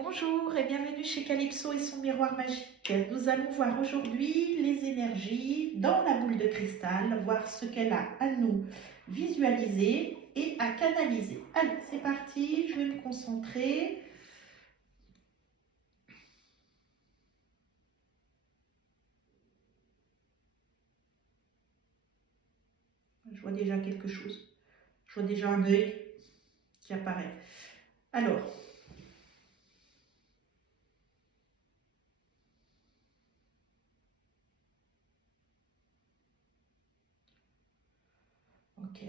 Bonjour et bienvenue chez Calypso et son miroir magique. Nous allons voir aujourd'hui les énergies dans la boule de cristal, voir ce qu'elle a à nous visualiser et à canaliser. Allez, c'est parti, je vais me concentrer. Je vois déjà quelque chose. Je vois déjà un œil qui apparaît. Alors, ok.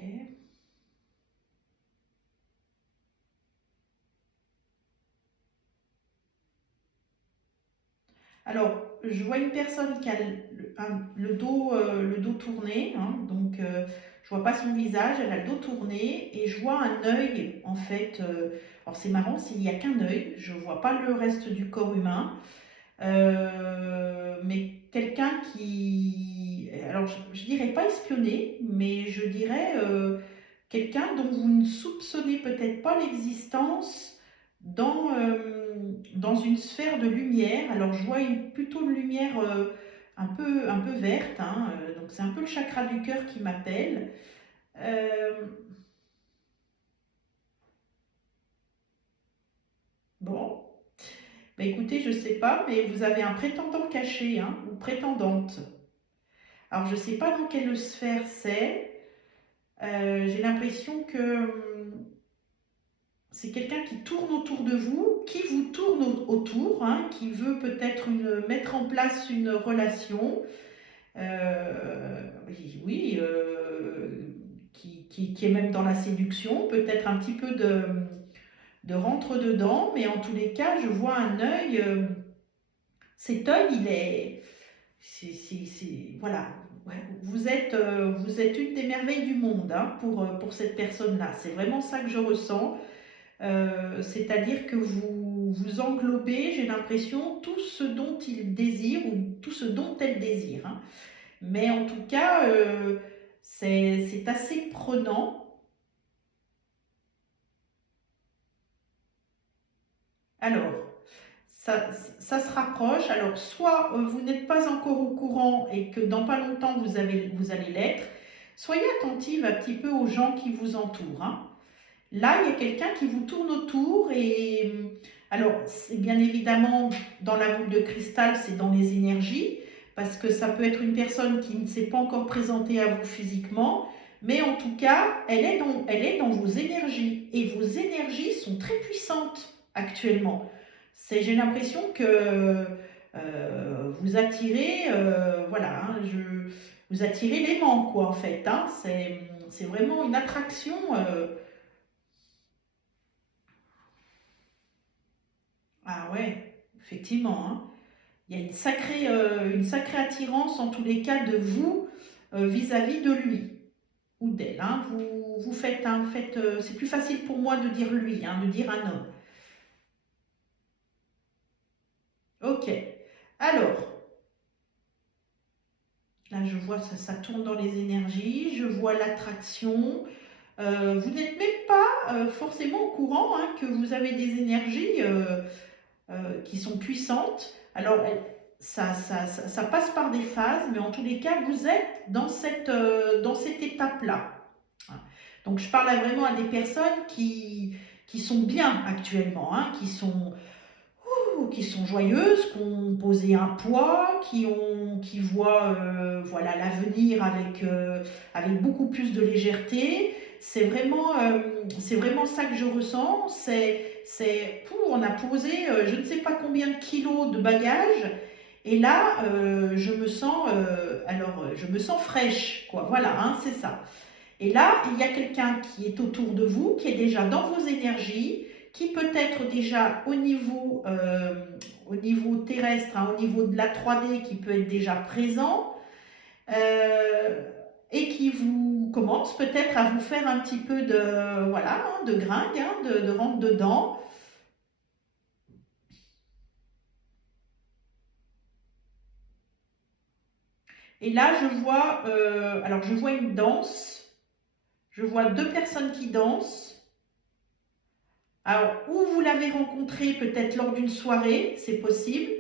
Alors, je vois une personne qui a le dos tourné, hein, donc je vois pas son visage, elle a le dos tourné et je vois un œil en fait. Alors c'est marrant, s'il n'y a qu'un œil, je vois pas le reste du corps humain, mais quelqu'un qui, alors je dirais pas espionner, mais je dirais quelqu'un dont vous ne soupçonnez peut-être pas l'existence dans une sphère de lumière. Alors je vois plutôt une lumière un peu verte, hein, donc c'est un peu le chakra du cœur qui m'appelle. Euh, bon, bah écoutez, je sais pas, mais vous avez un prétendant caché, hein, ou prétendante. Alors je sais pas dans quelle sphère c'est. J'ai l'impression que c'est quelqu'un qui tourne autour de vous, qui vous tourne autour, hein, qui veut peut-être mettre en place une relation, oui, oui, qui est même dans la séduction, peut-être un petit peu de rentre-dedans, mais en tous les cas, je vois un œil, cet œil, il est, voilà, ouais, vous êtes une des merveilles du monde, hein, pour cette personne-là, c'est vraiment ça que je ressens. C'est-à-dire que vous englobez, j'ai l'impression, tout ce dont il désire ou tout ce dont elle désire, hein. Mais en tout cas, c'est assez prenant. Alors, ça se rapproche. Alors, soit vous n'êtes pas encore au courant et que dans pas longtemps vous allez l'être. Soyez attentive un petit peu aux gens qui vous entourent, hein. Là, il y a quelqu'un qui vous tourne autour et alors, c'est bien évidemment dans la boule de cristal, c'est dans les énergies, parce que ça peut être une personne qui ne s'est pas encore présentée à vous physiquement, mais en tout cas, elle est dans vos énergies et vos énergies sont très puissantes actuellement. J'ai l'impression que vous attirez, voilà, hein, vous attirez l'aimant, quoi, en fait, hein. C'est vraiment une attraction. Ah ouais, effectivement, hein. Il y a une sacrée attirance en tous les cas de vous vis-à-vis de lui ou d'elle, hein. Vous faites, hein, c'est plus facile pour moi de dire lui, hein, de dire un homme. Ok. Alors, là je vois ça tourne dans les énergies, je vois l'attraction. Vous n'êtes même pas forcément au courant, hein, que vous avez des énergies qui sont puissantes. Alors, ça passe par des phases, mais en tous les cas, vous êtes dans cette étape-là. Donc, je parle vraiment à des personnes qui sont bien actuellement, hein, qui sont joyeuses, qui ont posé un poids, qui voient voilà, l'avenir avec beaucoup plus de légèreté. C'est vraiment ça que je ressens. On a posé je ne sais pas combien de kilos de bagages. Et là, je me sens fraîche, quoi. Voilà, hein, c'est ça. Et là, il y a quelqu'un qui est autour de vous, qui est déjà dans vos énergies, qui peut être déjà au niveau terrestre, hein, au niveau de la 3D, qui peut être déjà présent, euh, et qui vous commence peut-être à vous faire un petit peu de, voilà, hein, de gringue, hein, de rentre dedans. Et là, alors je vois une danse, je vois deux personnes qui dansent. Alors, ou vous l'avez rencontré peut-être lors d'une soirée, c'est possible,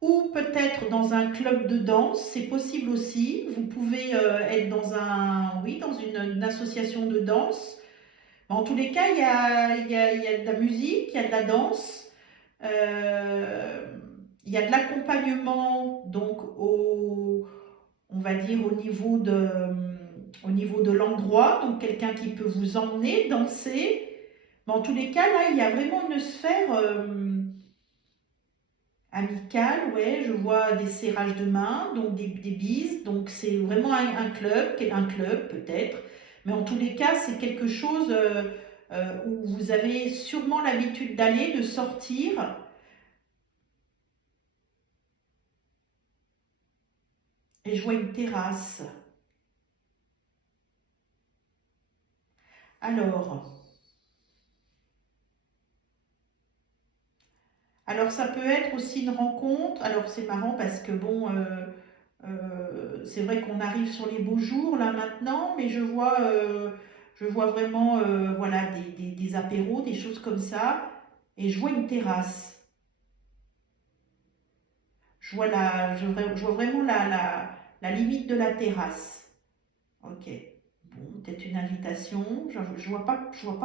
ou peut-être dans un club de danse, c'est possible aussi. Vous pouvez être dans oui, dans une association de danse. En tous les cas, il y a de la musique, il y a de la danse, euh, il y a de l'accompagnement, donc on va dire au niveau de l'endroit, donc quelqu'un qui peut vous emmener danser. Mais en tous les cas, là, il y a vraiment une sphère amicale, ouais, je vois des serrages de main, donc des bises, donc c'est vraiment un club peut-être, mais en tous les cas, c'est quelque chose où vous avez sûrement l'habitude d'aller, de sortir, et je vois une terrasse. Alors, alors ça peut être aussi une rencontre, alors c'est marrant parce que bon, c'est vrai qu'on arrive sur les beaux jours là maintenant, mais je vois vraiment voilà, des apéros, des choses comme ça, et je vois une terrasse. Je vois vraiment la limite de la terrasse. Ok. Bon, peut-être une invitation. Je vois pas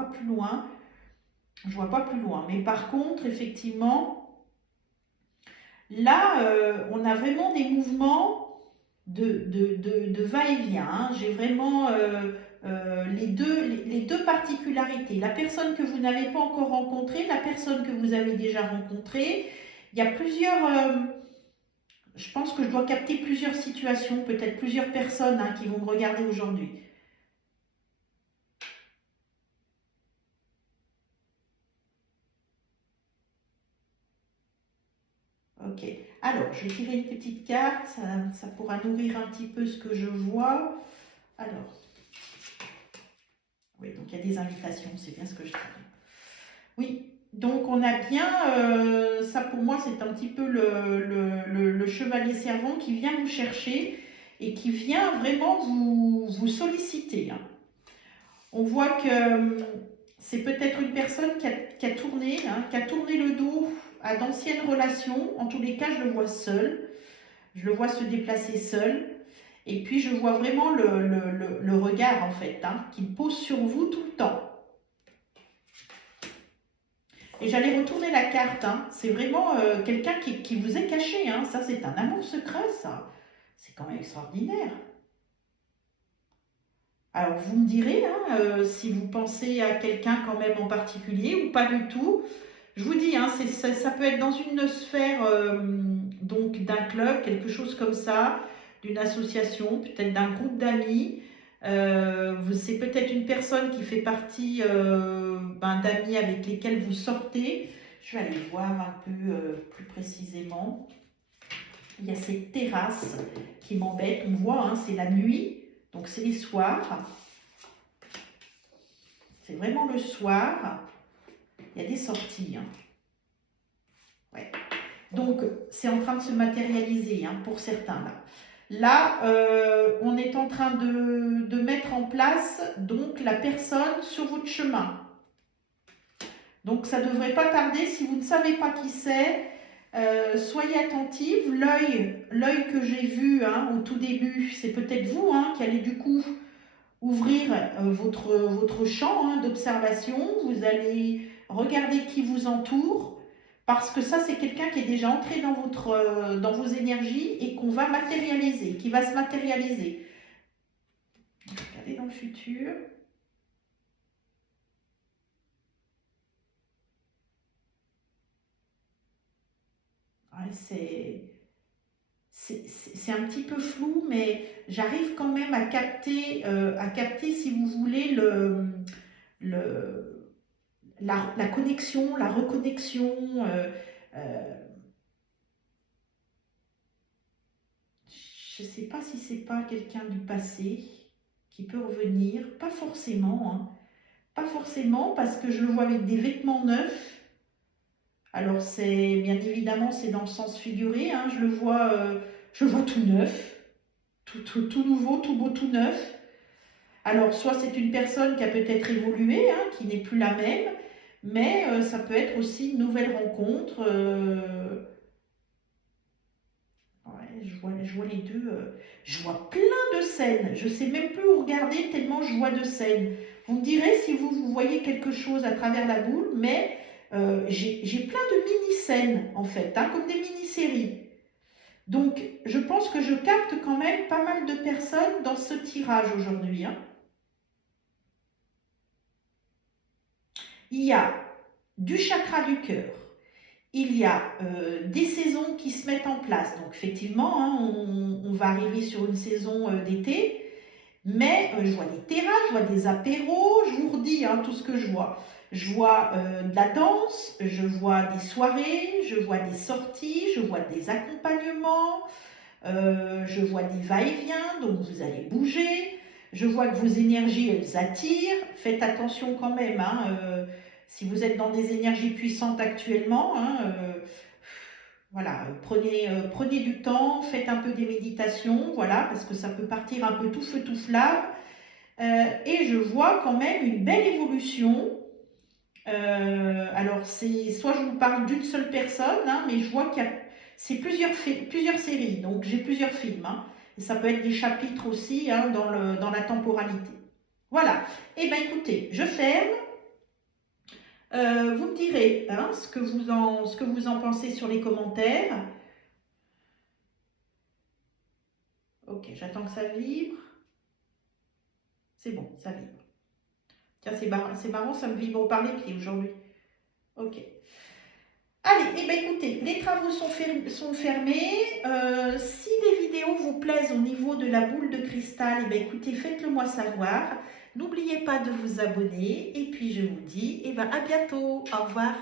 plus loin. Je vois pas plus loin. Mais par contre, effectivement, là, on a vraiment des mouvements de va-et-vient, hein. J'ai vraiment les deux particularités. La personne que vous n'avez pas encore rencontrée, la personne que vous avez déjà rencontrée. Il y a plusieurs, je pense que je dois capter plusieurs situations, peut-être plusieurs personnes hein, qui vont me regarder aujourd'hui. Ok. Alors, je vais tirer une petite carte, ça pourra nourrir un petit peu ce que je vois. Alors, oui, donc il y a des invitations, c'est bien ce que je travaille. Oui, donc on a bien, ça pour moi c'est un petit peu le chevalier servant qui vient vous chercher et qui vient vraiment vous solliciter, hein. On voit que c'est peut-être une personne qui a tourné, hein, qui a tourné le dos à d'anciennes relations. En tous les cas, je le vois seul. Je le vois se déplacer seul. Et puis, je vois vraiment le regard, en fait, hein, qu'il pose sur vous tout le temps. Et j'allais retourner la carte, hein. C'est vraiment quelqu'un qui vous est caché, hein. Ça, c'est un amour secret, ça. C'est quand même extraordinaire. Alors, vous me direz hein, si vous pensez à quelqu'un quand même en particulier ou pas du tout. Je vous dis, hein, ça peut être dans une sphère donc d'un club, quelque chose comme ça, d'une association, peut-être d'un groupe d'amis. C'est peut-être une personne qui fait partie d'amis avec lesquels vous sortez. Je vais aller voir un peu plus précisément. Il y a cette terrasse qui m'embête. On voit, hein, c'est la nuit, donc c'est les soirs. C'est vraiment le soir. Il y a des sorties, hein. Ouais. Donc, c'est en train de se matérialiser hein, pour certains là. Là, on est en train de mettre en place donc la personne sur votre chemin. Donc, ça ne devrait pas tarder. Si vous ne savez pas qui c'est, soyez attentive. L'œil que j'ai vu hein, au tout début, c'est peut-être vous hein, qui allez du coup ouvrir votre champ hein, d'observation. Vous allez regarder qui vous entoure. Parce que ça, c'est quelqu'un qui est déjà entré dans vos énergies et qu'on va matérialiser, qui va se matérialiser. Regardez dans le futur. Ouais, c'est un petit peu flou, mais j'arrive quand même à capter, si vous voulez, le, la connexion, la reconnexion. Euh, je ne sais pas si c'est pas quelqu'un du passé qui peut revenir, pas forcément, hein. Pas forcément parce que je le vois avec des vêtements neufs. Alors c'est bien évidemment c'est dans le sens figuré, hein. Je le vois tout neuf, tout nouveau, tout beau, tout neuf. Alors soit c'est une personne qui a peut-être évolué, hein, qui n'est plus la même, mais ça peut être aussi une nouvelle rencontre. Ouais, je vois les deux. Je vois plein de scènes. Je sais même plus où regarder tellement je vois de scènes. Vous me direz si vous voyez quelque chose à travers la boule, mais j'ai plein de mini-scènes en fait, hein, comme des mini-séries. Donc, je pense que je capte quand même pas mal de personnes dans ce tirage aujourd'hui, hein. Il y a du chakra du cœur, il y a des saisons qui se mettent en place. Donc, effectivement, hein, on va arriver sur une saison d'été, mais je vois des terrasses, je vois des apéros, je vous redis hein, tout ce que je vois. Je vois de la danse, je vois des soirées, je vois des sorties, je vois des accompagnements, je vois des va-et-vient, donc vous allez bouger. Je vois que vos énergies, elles attirent. Faites attention quand même, hein, si vous êtes dans des énergies puissantes actuellement, hein, voilà, prenez du temps, faites un peu des méditations, voilà, parce que ça peut partir un peu tout feu tout flamme. Et je vois quand même une belle évolution. Alors, c'est soit je vous parle d'une seule personne, hein, mais je vois qu'il y a c'est plusieurs séries, donc j'ai plusieurs films, hein. Et ça peut être des chapitres aussi hein, dans la temporalité. Voilà. Eh bien, écoutez, je ferme. Vous me direz hein, ce que vous en pensez sur les commentaires. Ok, j'attends que ça vibre. C'est bon, ça vibre. Tiens, c'est marrant, ça me vibre par les pieds aujourd'hui. Ok. Allez, eh bien écoutez, les travaux sont fermés. Si les vidéos vous plaisent au niveau de la boule de cristal, eh bien écoutez, faites-le moi savoir. N'oubliez pas de vous abonner. Et puis je vous dis eh ben, à bientôt. Au revoir.